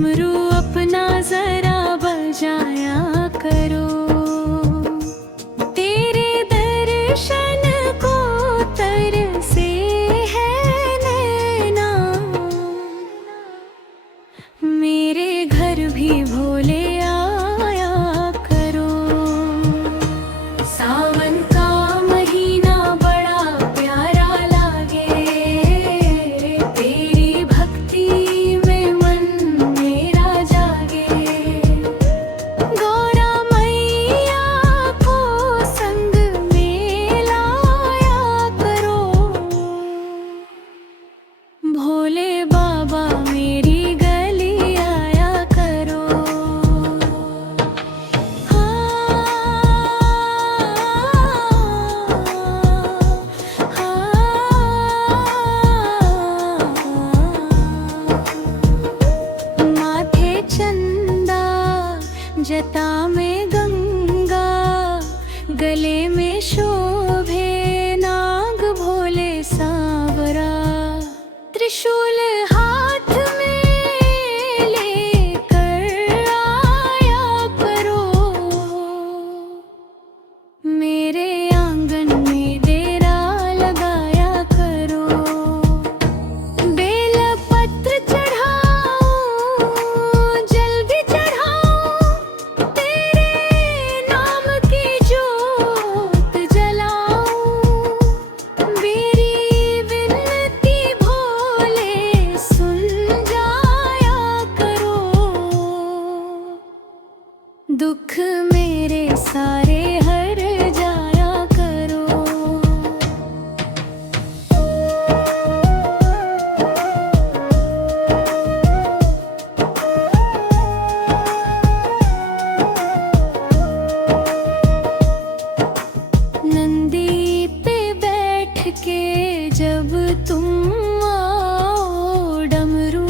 डमरू अपना जरा बजाया करो। तेरे दर्शन को तरसे है नैना, मेरे घर भी भोले आया करो। सावन का महीना बड़ा प्यारा लागे, तेरी भक्ति में मन मेरा जागे। गौरा मैया को संग में लाया करो, भोले बाबा मेरी गली आया करो। माथे चंदा, जटा में गंगा, गले में शोभे नाग भोले सांवरा। त्रिशूल हाथ में लेकर आया करो, मेरे आंगन में डेरा लगाया करो। बेल पत्र चढ़ाऊं, जल भी चढ़ाऊं, तेरे नाम की जोत जलाऊं। मेरी विनती भोले सुन जाया करो, दुख मेरे सारे हर जाया करो। नंदी पे बैठ के जब तुम आओ, डमरू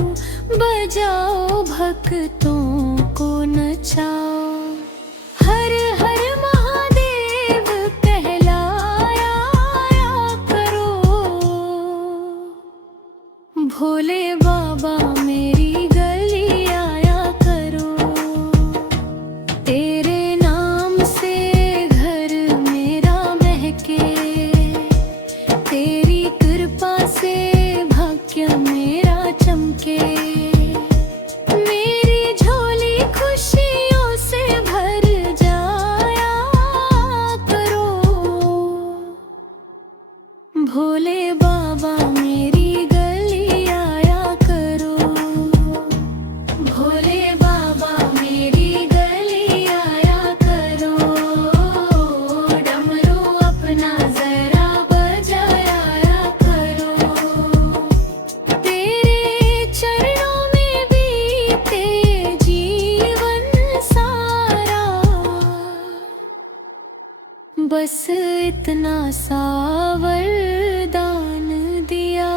बजाओ भक्तों को नचाओ। हर हर महादेव कहलाया करो, भोले बाबा मेरी गली आया करो। तेरे नाम से घर मेरा महके, तेरी कृपा से भाग्य मेरा चमके। मेरी झोली खुशियों से भर जाया करो, भोले बाबा मेरी गली आया करो। भोले बाबा मेरी गली आया करो, डमरू अपना जरा बजाया करो। तेरे चरणों में बीते जीवन सारा, बस इतना सा वरदान दिया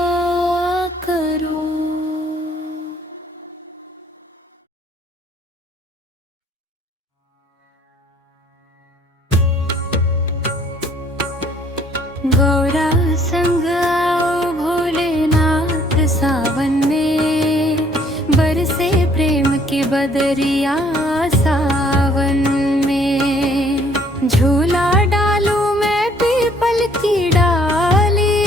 करो। गौरा संग आओ भोलेनाथ सावन में, बरसे प्रेम की बदरिया सावन में। झूला डालूं मैं पीपल की डाली,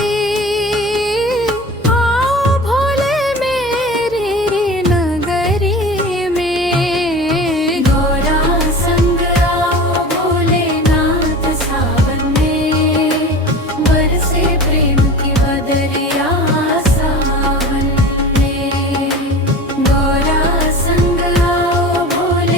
आओ भोले मेरी नगरी में। गौरा संग आओ भोलेनाथ सावन में, बरसे प्रेम की बदरिया सावन में। गौरा संग आओ भोले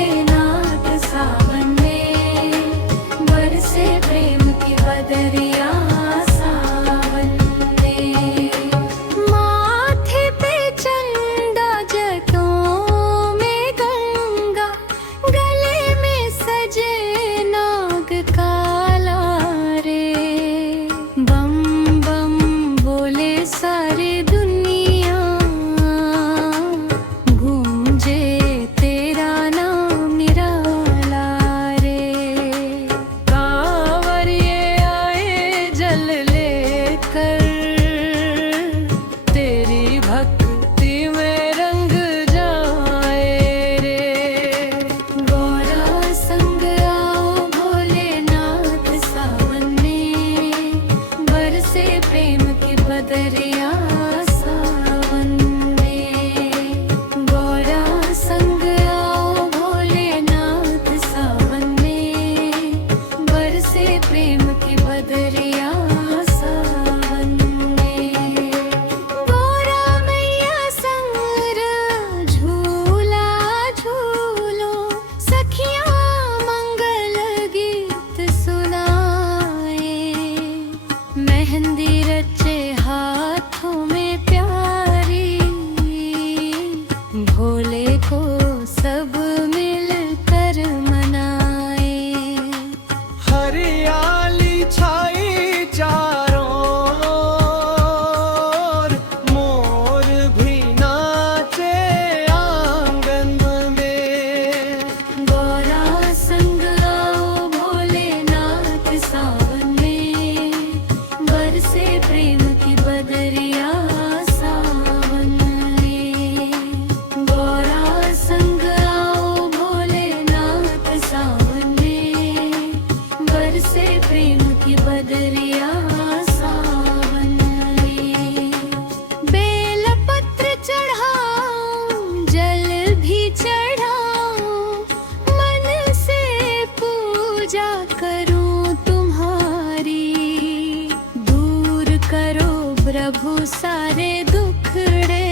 दुखड़े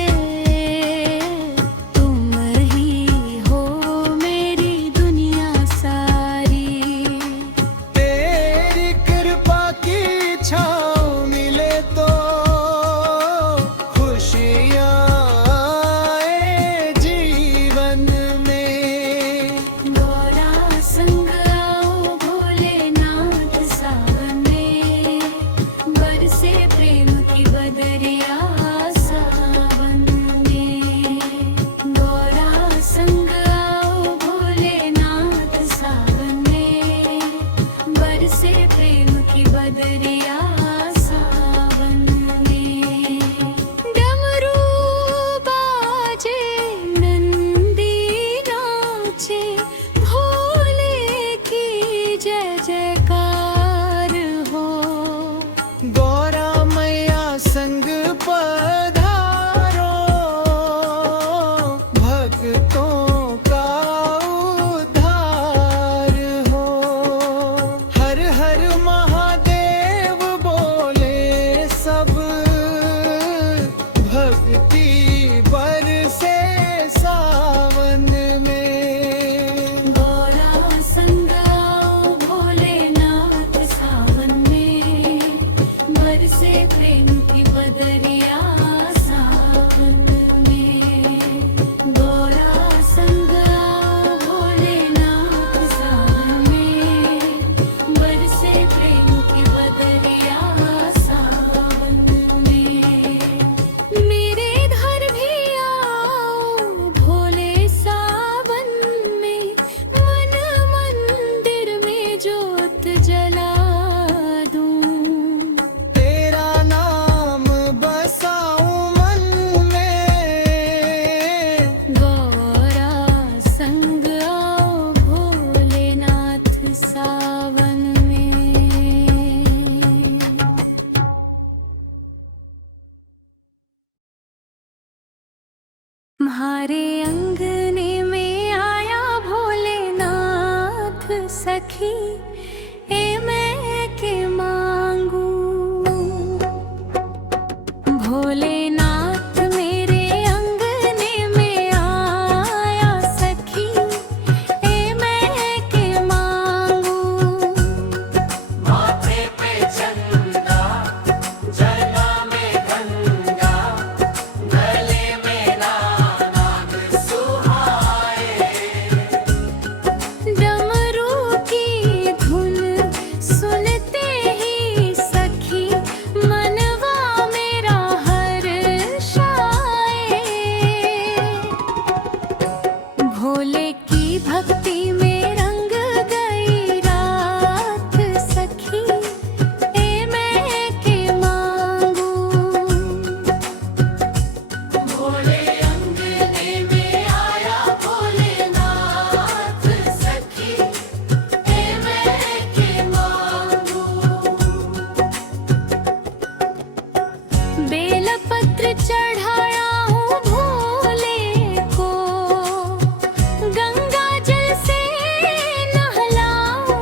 तुम ही हो मेरी दुनिया सारी। तेरी कृपा की छाँव मिले तो खुशियाँ आए जीवन में। गौरा संग आओ भोलेनाथ सावन में, बरसे प्रेम की बदरिया सावन में। गौरा संग आओ भोलेनाथ सावन में, बरसे प्रेम की बदरिया सावन में। डमरू बाजे नंदी नाचे, भोले की जय जयकार हो। गौरा मैया संग पधारो, भक्तों का उद्धार हो। हर हर महादेव बोले सब, भक्ति बरसे सावन में। गौरा संग आओ भोलेनाथ सावन में, बरसे प्रेम की बदरिया सावन में। गौरा संग आओ भोलेनाथ सावन में, बरसे प्रेम की बदरिया सावन में। मेरे घर भी आओ भोले सावन में, मन मंदिर में जोत जला दूं। तेरा नाम बसाऊं मन में। गौरा संग आओ भोलेनाथ सावन में। तुम्हारे अंगने में आया भोलेनाथ सखी, ए मैं के मांगू। भोलेनाथ मेरे अंगने में आया सखी, ए मैं के मांगू। माथे पे चंदा जला में गंगा, गले में नाग सुहाए। डमरू की धुन सुनते ही सखी, मनवा मेरा हर्षाए। भोले की भक्ति में रंग गई रात सखी, ए मैं के मांगू। भोले अंगने में आया भोलेनाथ सखी, ए मैं के मांगू। बेलपत्र चढ़ाया हूँ भोले को, गंगा जल से नहलाऊं।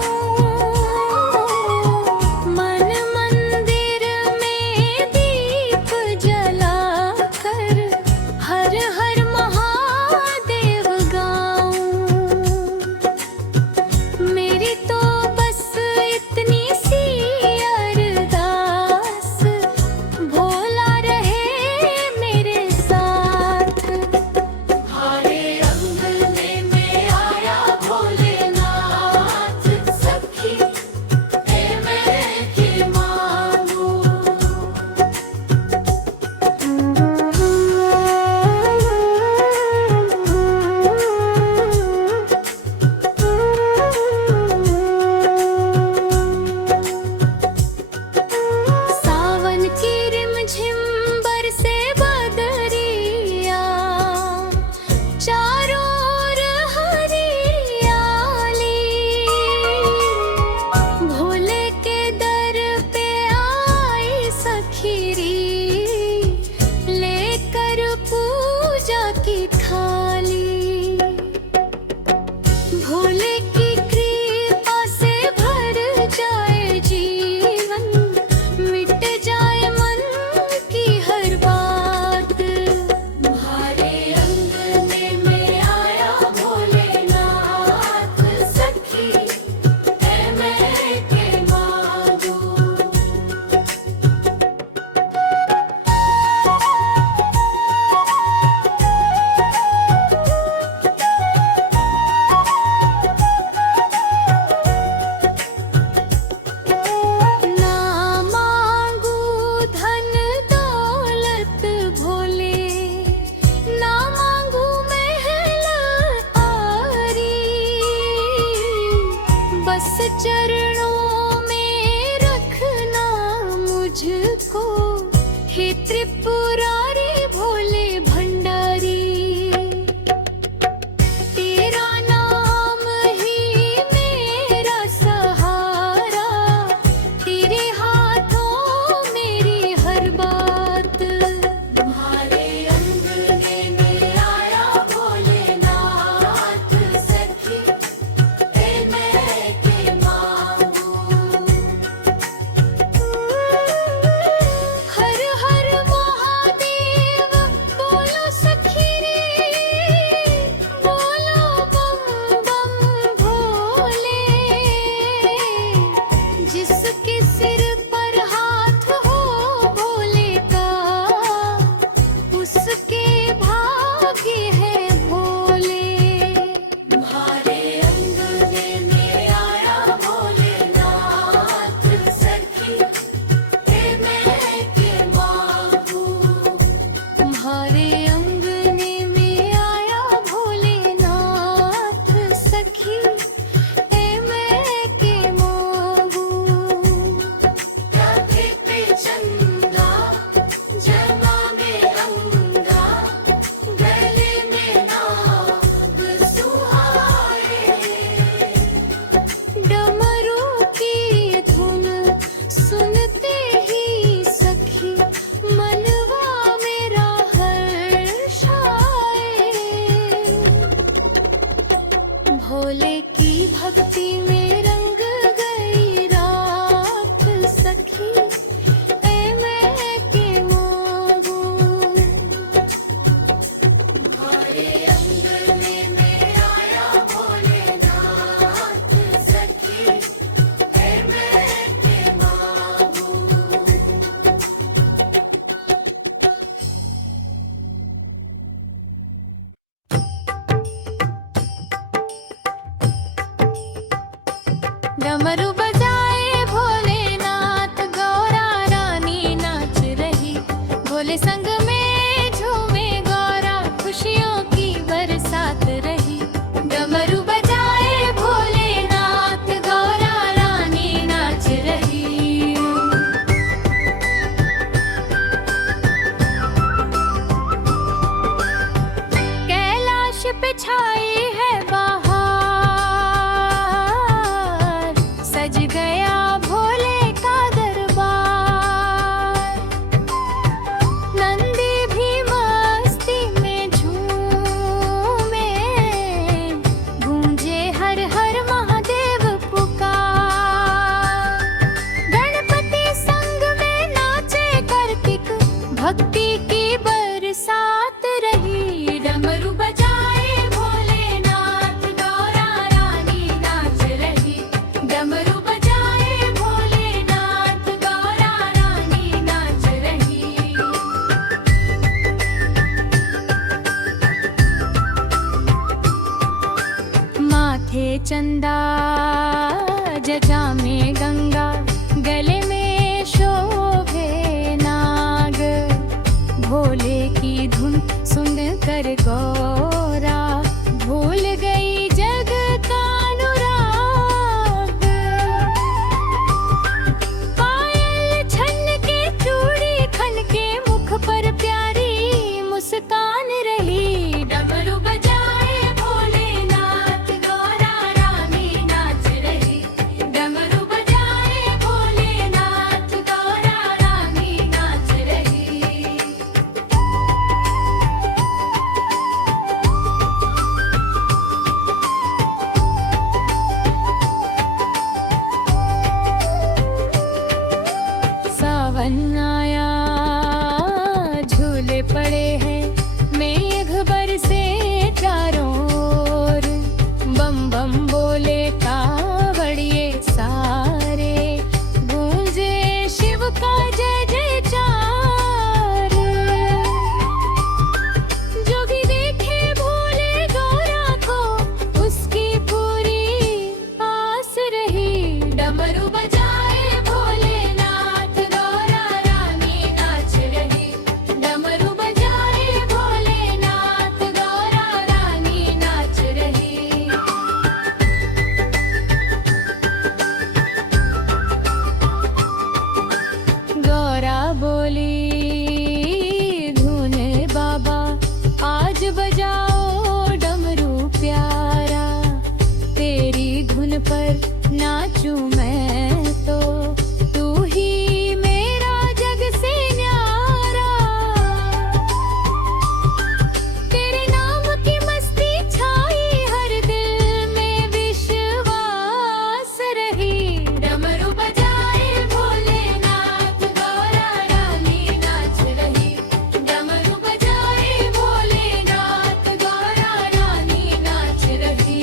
मन मंदिर में दीप जलाकर हर हर महादेव गाऊं। मेरी तो बस इतनी सी अरदास, भोला रहे मेरे डमरू बजाए भोलेनाथ, गौरा रानी नाच रही। भोले संग में झूमे गौरा, खुशियों की बरसात रही। डमरू बजाए भोलेनाथ, गौरा रानी नाच रही। कैलाश पे छाई है बहार, सज गया भोले का दरबार। नंदी भी मस्ती में झूमे, गूंजे हर हर महादेव पुकार। गणपति संग में नाचे कार्तिक, भक्ति की बरसात रही। डमरू बजाए भोलेनाथ, गौरा रानी नाच रही। डमरू बजाए भोलेनाथ, गौरा रानी नाच रही। माथे चंदा, जटा में गंगा, गले में शोभे नाग। भोले की धुन सुन कर गौरा, भूल गई जग का अनुराग। पायल छन के, चूड़ी खन के, मुख पर प्यारी मुस्कान रही। डमरू बजाए भोलेनाथ, गौरा रानी नाच रही। डमरू बजाए भोलेनाथ, गौरा रानी नाच रही। सावन आया, झूले पड़े हैं, मेघ बरसे चारों ओर। बम बम बोले कावड़िए सारे, गूंजे शिव का जय जयकार। जो भी देखे भोले गौरा को, उसकी पूरी आस रही। डमरू बजाए भोलेनाथ, गौरा रानी नाच रही। डमरू बजाए भोलेनाथ, गौरा रानी नाच रही। गौरा बोली, धुन बाबा आज बजाओ डमरू प्यारा। तेरी धुन पर नाचूं मैं तो, तू ही मेरा जग से न्यारा। तेरे नाम की मस्ती छाई हर दिल में, विश्वास रही। डमरू बजाए भोलेनाथ, गौरा रानी नाच रही। डमरू बजाए भोलेनाथ, गौरा रानी नाच रही।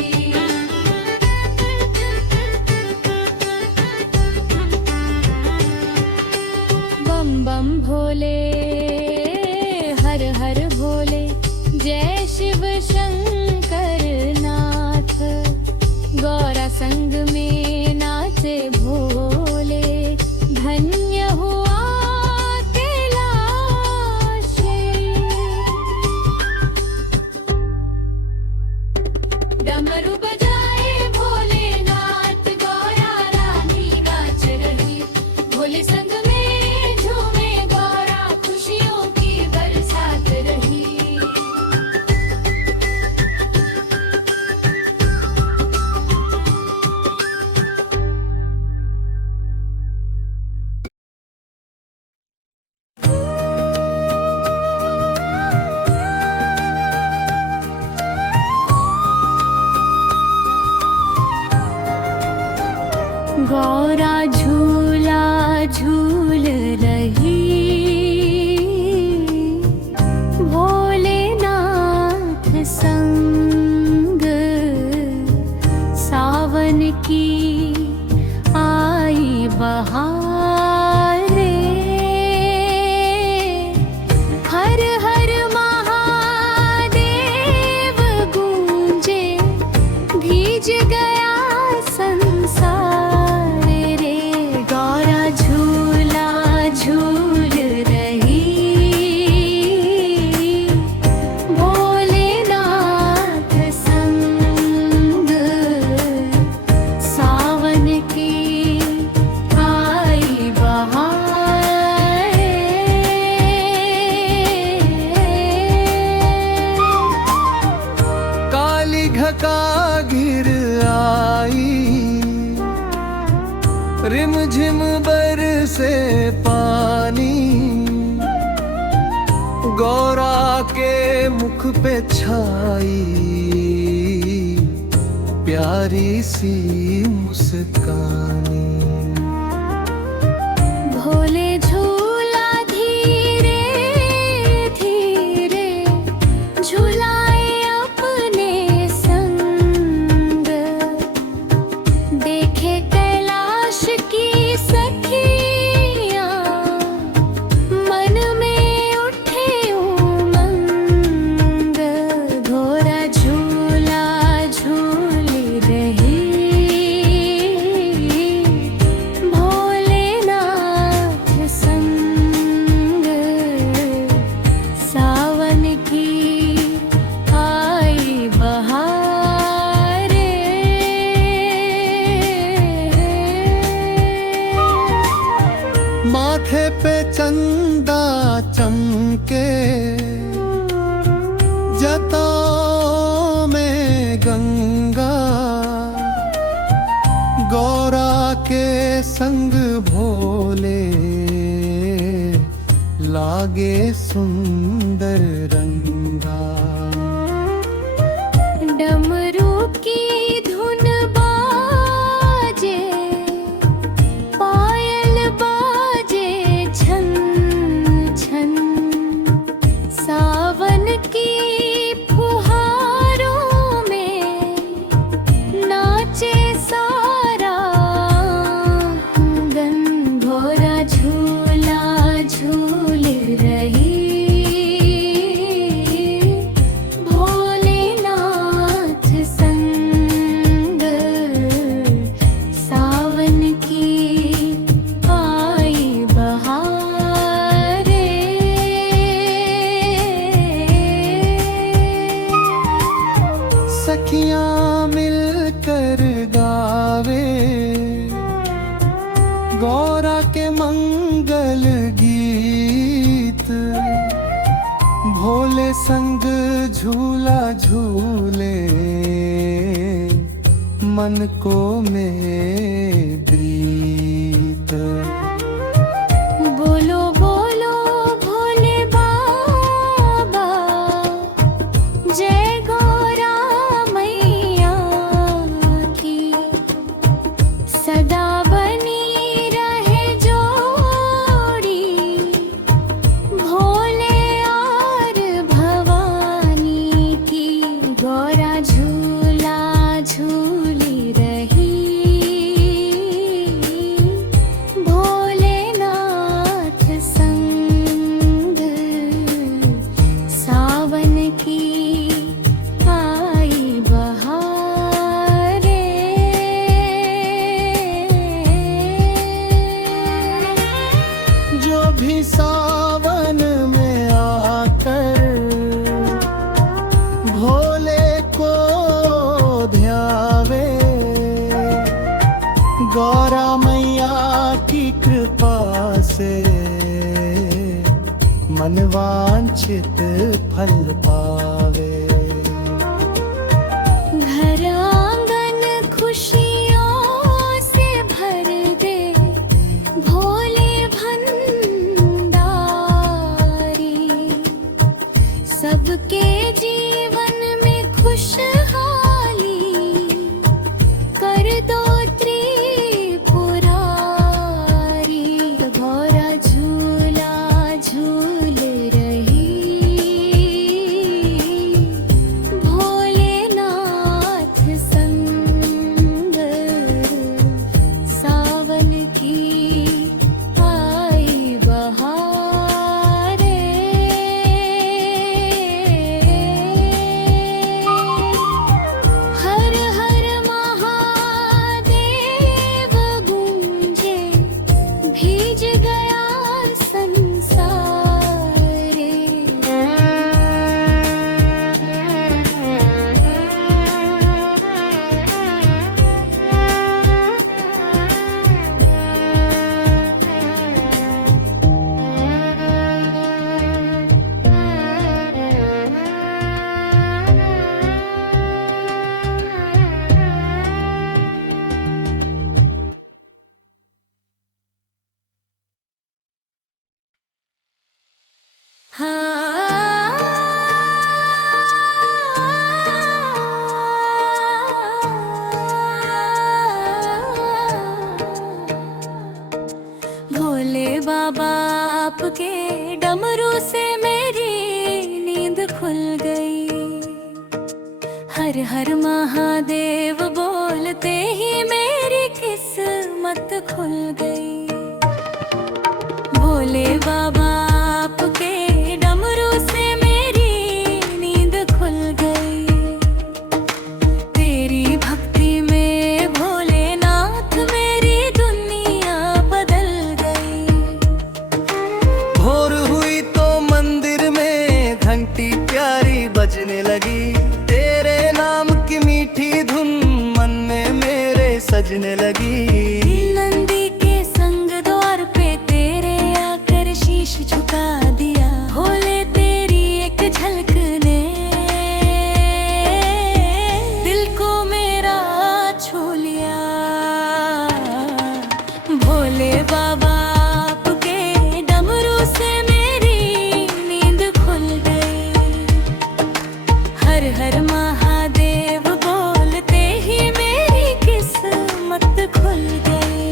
का घिर आई, रिमझिम बरसे पानी, गौरा के मुख पे छाई प्यारी सी मुस्कानी। भोले झूला धीरे धीरे झुलाए अपने संग, देखे कैलाश की सखियाँ, मन में उठे उमंग। घोड़ा झूला झूल रही, भोलेनाथ संग, सावन की आई बहारे। माथे पे चंदा चमके, जटाओं में गंगा, गौरा के संग भोले लागे सुंदर रंगा। डमरू की धुन बाजे, पायल बाजे छन छन, सावन की फुहारों में नाचे सारा आंगन। घोड़ा झूला झूल रही, भोलेनाथ संग, सावन की आई बहारे। सखियां मिलकर गावे गौरा के मंगल गीत, भोले संग झूला झूले मन को में प्रीत। बोलो बोलो भोले बाबा, जय गौरा मैया की, सदा बनी रहे जोड़ी, भोले और भवानी की। गौरा झूला झूली रही, भोलेनाथ संग, सावन की आई बहारे। जो भी सावन में आकर भोले को ध्यावे, गौरा मैया की कृपा से मनवांछित फल पावे। घर आंगन खुशियों से भर दे भोले भंडारी, सबके जीवन में खुशहाली कर दो त्रिपुरारी। घोड़ा झूला झूल रही, भोलेनाथ संग, सावन की आई बहारे। हर हर महादेव बोलते ही मेरी किस्मत खुल गई। भोले बाबा आपके डमरू से मेरी नींद खुल गई। तेरी भक्ति में भोलेनाथ मेरी दुनिया बदल गई। भोर हुई तो मंदिर में घंटी प्यारी बजने लगी। तेरे नाम की मीठी धुन मन में मेरे सजने लगी। नंदी के संग द्वार पे तेरे आकर शीश झुका दिया। भोले तेरी एक झलक ने दिल को मेरा छू लिया। भोले बाबा आपके डमरू से मेरी नींद खुल गई। हर हर महादेव बोलते ही मेरी किस्मत खुल गई।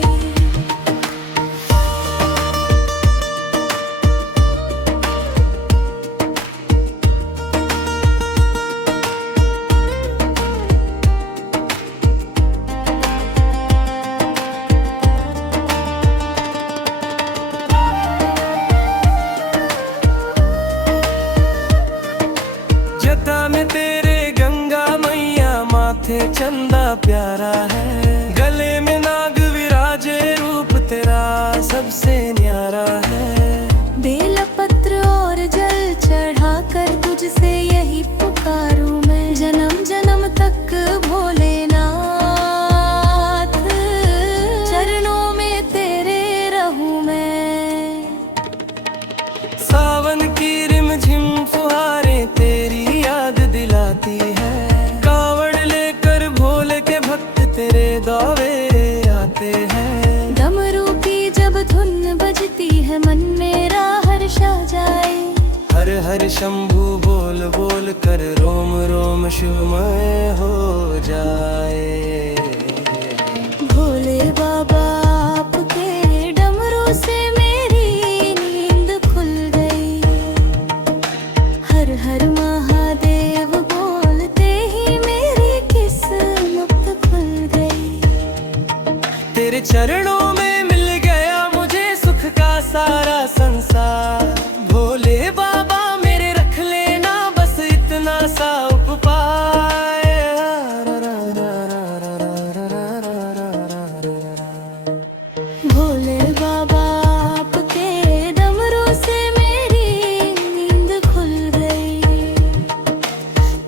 जटा में तेरे गंगा मैया, माथे चंदा प्यारा है। गले में नाग विराजे, रूप तेरा सबसे न्यारा है। बेलपत्र और जल चढ़ाकर तुझसे यही पुकारूं मैं। जन्म जन्म तक भोलेनाथ चरणों में तेरे रहूं मैं। सावन की रिमझिम फुहारें तेरी याद दिलाती है। कावड़ लेकर भोले के भक्त तेरे दौरे आते हैं। डमरू की जब धुन बजती है मन मेरा हर्षा जाए। हर हर शंभू बोल बोल कर रोम रोम शिवमय हो जाए। भोले बाबा आपके डमरू से मेरी नींद खुल गई। हर हर महादेव बोलते ही मेरी किस्मत खुल गई। तेरे चरणों में मिल गया मुझे सुख का सारा संसार। भोले बाबा मेरे रख लेना बस इतना सा उपपाय। भोले बाबा आपके डमरू से मेरी नींद खुल गई।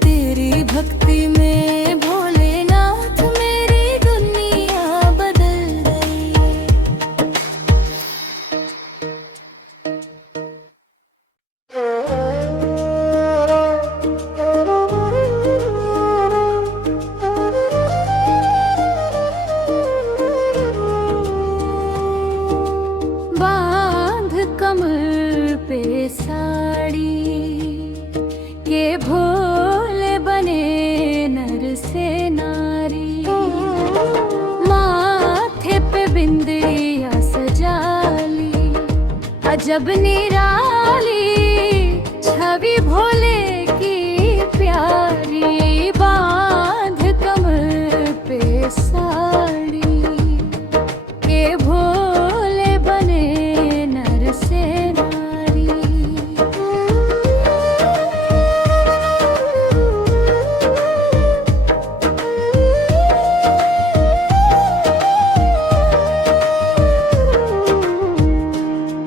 तेरी भक्ति में भोलेनाथ मेरी दुनिया बदल गई। बांध कमर पे साड़ी के भोले बने नर से नारी। माथे पे बिंदिया सजा ली अजब निराली छवि भोले की प्यारी। बांध कमर पे साड़ी के भोले बने नर से नारी।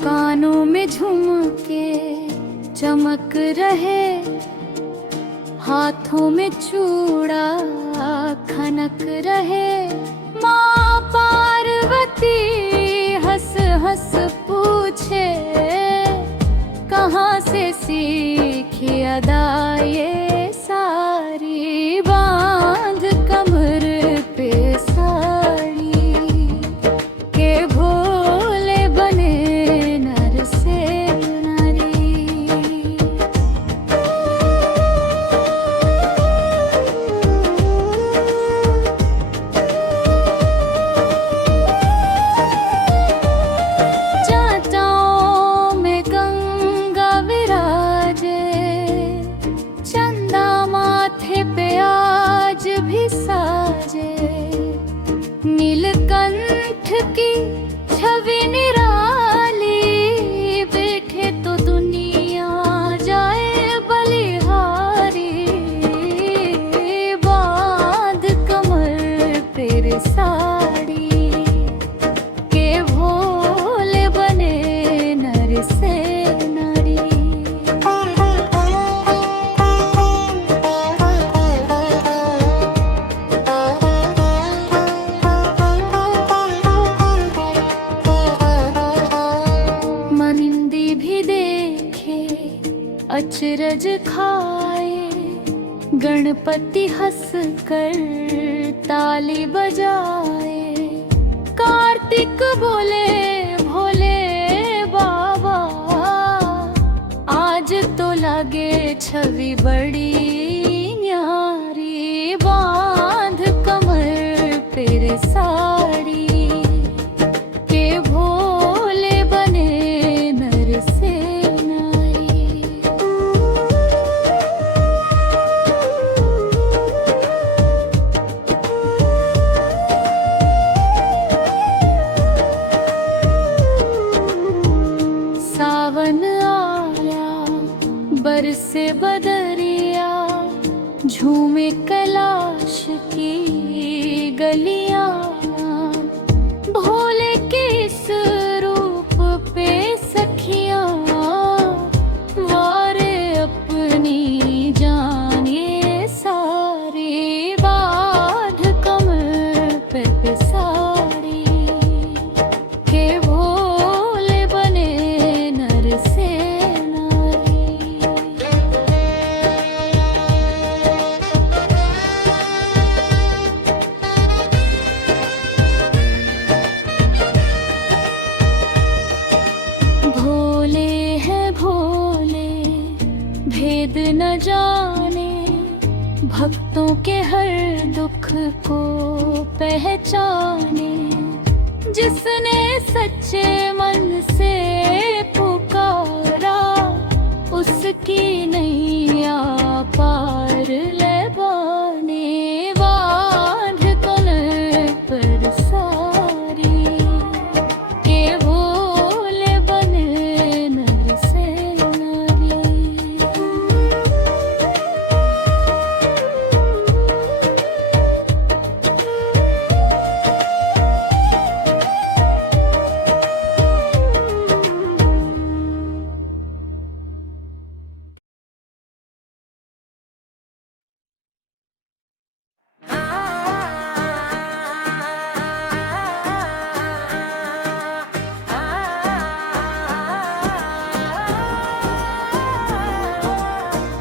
कानों में झुमके चमक रहे, हाथों में चूड़ा खनक रहे। माँ पार्वती हंस हंस पूछे कहाँ से सीखी अदा ये सारी। बांध कमर पे साड़ी के भोले बने नर से नारी। जाटाओं में गंगा विराजे, चंद धीरज खाए, गणपति हंस कर ताली बजाए। कार्तिक बोले भोले बाबा, आज तो लगे छवि बड़ी न्यारी। बांध कमर पे रे साड़ी, के भोले बने नर से नारी। सावन आया बरसे बदरिया, झूमे कैलाश की गलियां। भोले के इस रूप पे सखियां, वारे अपनी जानिए सारी। बांध कमर पे साड़ी, के भोले बने नर से नारी। भोले हैं भोले, भेद न जाने, भक्तों के हर दुख को पहचाने। जिसने सच्चे मन से पुकारा, उसकी नैया पार ले बाने। बांध कमर पर सारी, के भोले बने नर से नारी।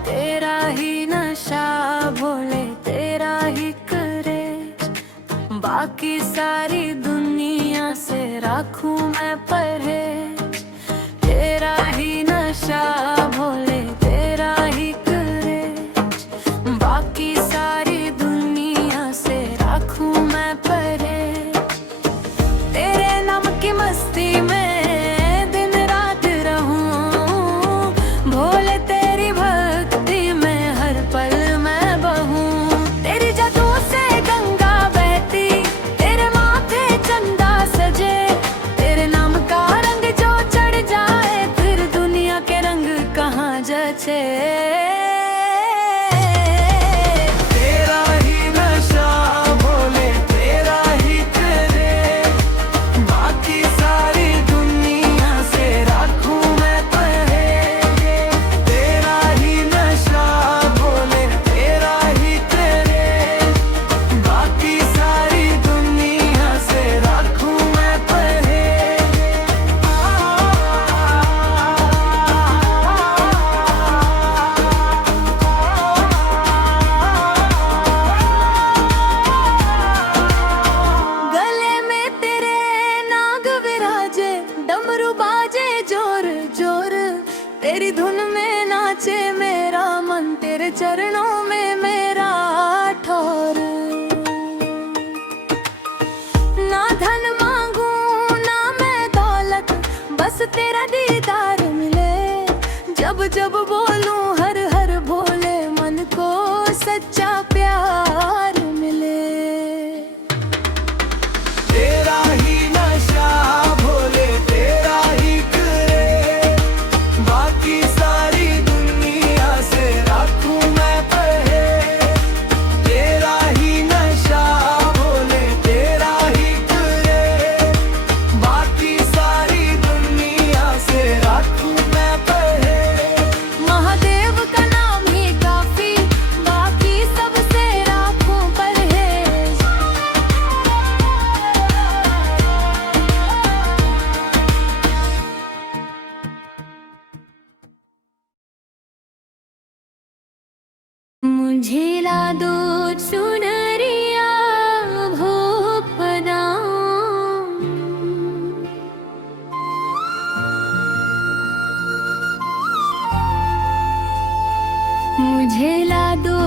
तेरा ही नशा भोले, तेरा ही करे, बाकी सारी दुनिया से राखूं मैं परहेज। तेरा ही नशा भोले, तेरा ही करे, बाकी सारी दुनिया से राखूं मैं परहेज। तेरे नाम की मस्ती में दिन रात रहूं, भोले तेरी भक्ति में हर पल मैं बहूं। तेरी जादू से गंगा बहती, तेरे माथे चंदा सजे, तेरे नाम का रंग जो चढ़ जाए, फिर दुनिया के रंग कहाँ जचे। तेरा ही नशा भोले, तेरा ही करे, बाकी सारी दुनिया से राखूं मैं परहेज। तेरा ही नशा भोले, तेरा ही करे, बाकी सारी दुनिया से राखूं मैं परहेज। गले में तेरे नाग विराजे, डमरू बाजे जोर जोर, तेरी धुन में नाचे मेरा मन, तेरे चरणों में मेरा ठौर। ना धन मांगू ना मैं दौलत, बस तेरा दीदार मिले। जब जब बोलूं हर हर भोले, मन को सच्चा प्यार मिले। तेरा ही नशा भोले, तेरा ही करे, बाकी सारी दुनिया से राखूं मैं परहेज। तेरा ही नशा भोले, तेरा ही करे, बाकी सारी दुनिया से राखूं मैं परहेज। झेला दो चुनरिया भोग बदाम मुझे ला दो